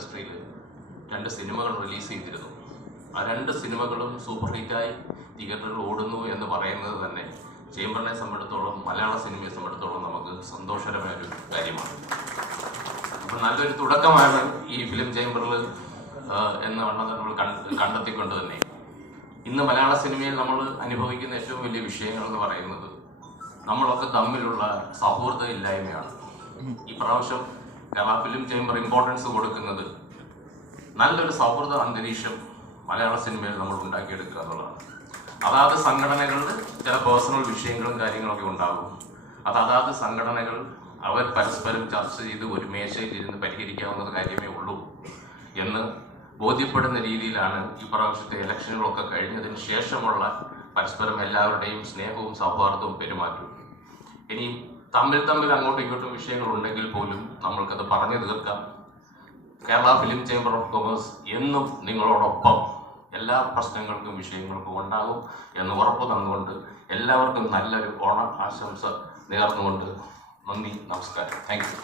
ഇൻഡസ്ട്രിയിൽ 2 സിനിമകൾ റിലീസ് ചെയ്തിരുന്നു. ആ 2 സിനിമകളും സൂപ്പർ ഹിറ്റായി തിയേറ്ററിൽ ഓടുന്നു എന്ന് പറയുന്നത് തന്നെ ചേംബറിനെ സംബന്ധിച്ചിടത്തോളം, മലയാള സിനിമയെ സംബന്ധിച്ചിടത്തോളം നമുക്ക് സന്തോഷകരമായ ഒരു കാര്യമാണ്. അപ്പം നല്ലൊരു തുടക്കമാണ് ഈ ഫിലിം ചേംബറിൽ എന്ന് നമ്മൾ കണ്ടെത്തിക്കൊണ്ട് തന്നെ ഇന്ന് മലയാള സിനിമയിൽ നമ്മൾ അനുഭവിക്കുന്ന ഏറ്റവും വലിയ വിഷയങ്ങൾ എന്ന് പറയുന്നത് നമ്മളൊക്കെ തമ്മിലുള്ള സൗഹൃദ ഇല്ലായ്മയാണ്. ഈ പ്രാവശ്യം കേരള ഫിലിം ചേംബർ ഇമ്പോർട്ടൻസ് കൊടുക്കുന്നത് നല്ലൊരു സൗഹൃദ അന്തരീക്ഷം മലയാള സിനിമയിൽ നമ്മൾ ഉണ്ടാക്കിയെടുക്കുക എന്നുള്ളതാണ്. അതാത് സംഘടനകളിൽ ചില പേഴ്സണൽ വിഷയങ്ങളും കാര്യങ്ങളൊക്കെ ഉണ്ടാകും. അതാത് സംഘടനകൾ അവർ പരസ്പരം ചർച്ച ചെയ്ത് ഒരു മേശയിൽ ഇരുന്ന് പരിഹരിക്കാവുന്ന കാര്യമേ ഉള്ളൂ എന്ന് ബോധ്യപ്പെടുന്ന രീതിയിലാണ് ഈ പ്രാവശ്യത്തെ ഇലക്ഷനുകളൊക്കെ കഴിഞ്ഞതിന് ശേഷമുള്ള പരസ്പരം എല്ലാവരുടെയും സ്നേഹവും സൗഹാർദ്ദവും പെരുമാറ്റവും. ഇനി തമ്മിൽ അങ്ങോട്ടും ഇങ്ങോട്ടും വിഷയങ്ങൾ ഉണ്ടെങ്കിൽ പോലും നമ്മൾക്കത് പറഞ്ഞു തീർക്കാം. Kerala film chamber of commerce എന്നും നിങ്ങളോടൊപ്പം എല്ലാ പ്രശ്നങ്ങൾക്കും വിഷയങ്ങൾക്കും ഉണ്ടാകും എന്ന് ഉറപ്പ് തന്നുകൊണ്ട് എല്ലാവർക്കും നല്ലൊരു ഓണ ആശംസ നേർന്നുകൊണ്ട് നന്ദി, നമസ്കാരം. Thank you.